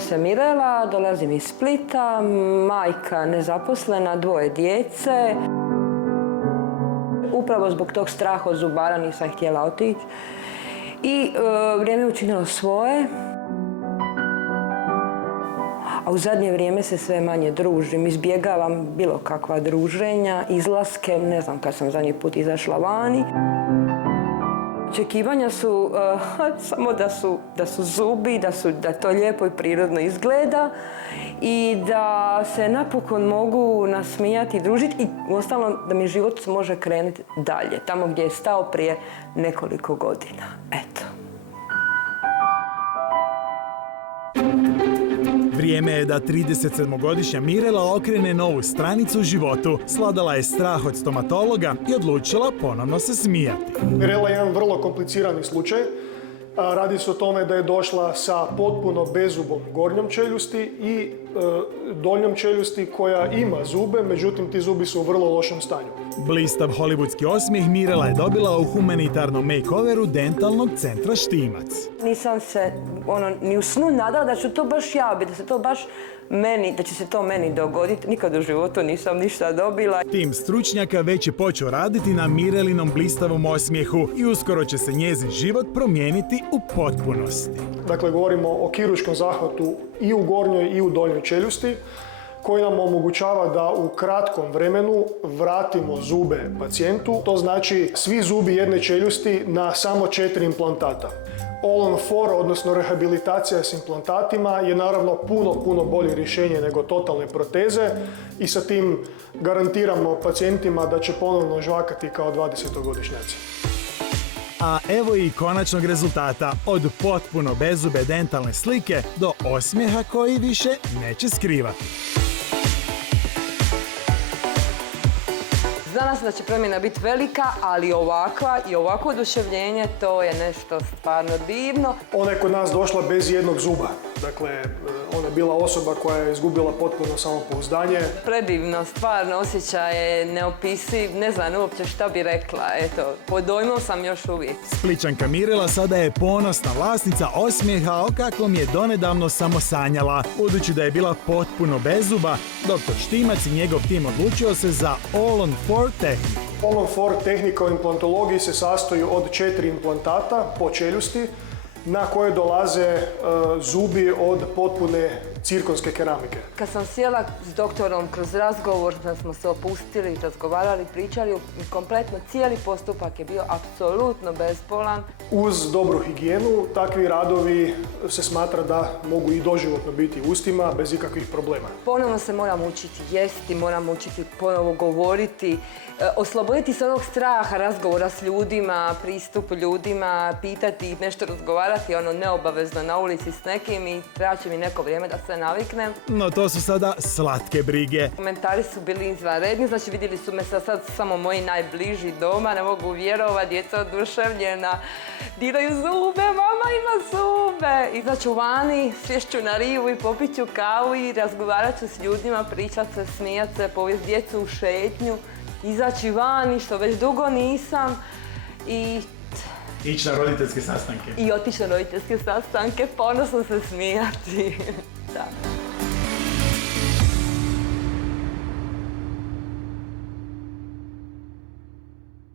Zovem se Mirela, dolazim iz Splita, majka nezaposlena, 2 djece. Upravo zbog tog straha od zubara nisam htjela otići. I vrijeme je učinilo svoje. A u zadnje vrijeme se sve manje družim, izbjegavam bilo kakva druženja, izlaske, ne znam kad sam zadnji put izašla vani. Očekivanja su samo da su zubi, da to lijepo i prirodno izgleda i da se napokon mogu nasmijati i družiti i uostalom da mi život može krenuti dalje, tamo gdje je stao prije nekoliko godina. Eto. Vrijeme je da 37-godišnja Mirela okrene novu stranicu u životu. Svladala je strah od stomatologa i odlučila ponovno se smijati. Mirela je jedan vrlo komplicirani slučaj. Radi se o tome da je došla sa potpuno bezubom gornjom čeljusti i donjom čeljusti koja ima zube, međutim ti zubi su u vrlo lošem stanju. Blistav hollywoodski osmijeh Mirela je dobila u humanitarnom makeoveru dentalnog centra Štimac. Nisam se ni u snu nadala da ću to baš ja biti, da će se to meni dogoditi. Nikad u životu nisam ništa dobila. Tim stručnjaka već je počeo raditi na Mirelinom blistavom osmijehu i uskoro će se njezin život promijeniti u potpunosti. Dakle, govorimo o kirurškom zahvatu i u gornjoj i u donjoj čeljusti, koji nam omogućava da u kratkom vremenu vratimo zube pacijentu. To znači svi zubi jedne čeljusti na samo 4 implantata. All-on-4, odnosno rehabilitacija s implantatima, je naravno puno bolje rješenje nego totalne proteze i sa tim garantiramo pacijentima da će ponovno žvakati kao 20-godišnjaci. A evo i konačnog rezultata, od potpuno bezube dentalne slike do osmijeha koji više neće skrivati. Znala sam da će promjena biti velika, ali ovako oduševljenje, to je nešto stvarno divno. Ona je kod nas došla bez jednog zuba. Dakle, ona je bila osoba koja je izgubila potpuno samopouzdanje. Predivno, stvarno, osjećaj je neopisiv, ne znam uopće šta bi rekla. Eto, pod dojmom sam još uvijek. Splićanka Mirela sada je ponosna vlasnica osmijeha o kakvom je donedavno samo sanjala. Budući da je bila potpuno bez zuba, dr. Štimac i njegov tim odlučio se za All-on-4 tehniku. All-on-4 tehnika u implantologiji se sastoji od 4 implantata po čeljusti na koje dolaze zubi od potpune cirkonske keramike. Kad sam sjela s doktorom kroz razgovor, smo se opustili, razgovarali, pričali, kompletno cijeli postupak je bio apsolutno bezbolan. Uz dobru higijenu, takvi radovi se smatra da mogu i doživotno biti u ustima bez ikakvih problema. Ponovno se moram učiti jesti, moram učiti ponovo govoriti, osloboditi se onog straha razgovora s ljudima, pristup ljudima, pitati ih nešto, razgovarati neobavezno na ulici s nekim i treba će mi neko vrijeme da se naviknem. No to su sada slatke brige. Komentari su bili izvanredni, znači vidjeli su me sad samo moji najbliži doma, ne mogu vjerovati, djeca oduševljena, diraju zube, mama ima zube. Izaću vani, sješću na rivu i popit ću kavu i razgovarat ću s ljudima, pričat se, smijat se, povest djecu u šetnju, izaći vani, što već dugo nisam i ići na roditeljske sastanke. I otići na roditeljske sastanke, ponosno se smijati. Da.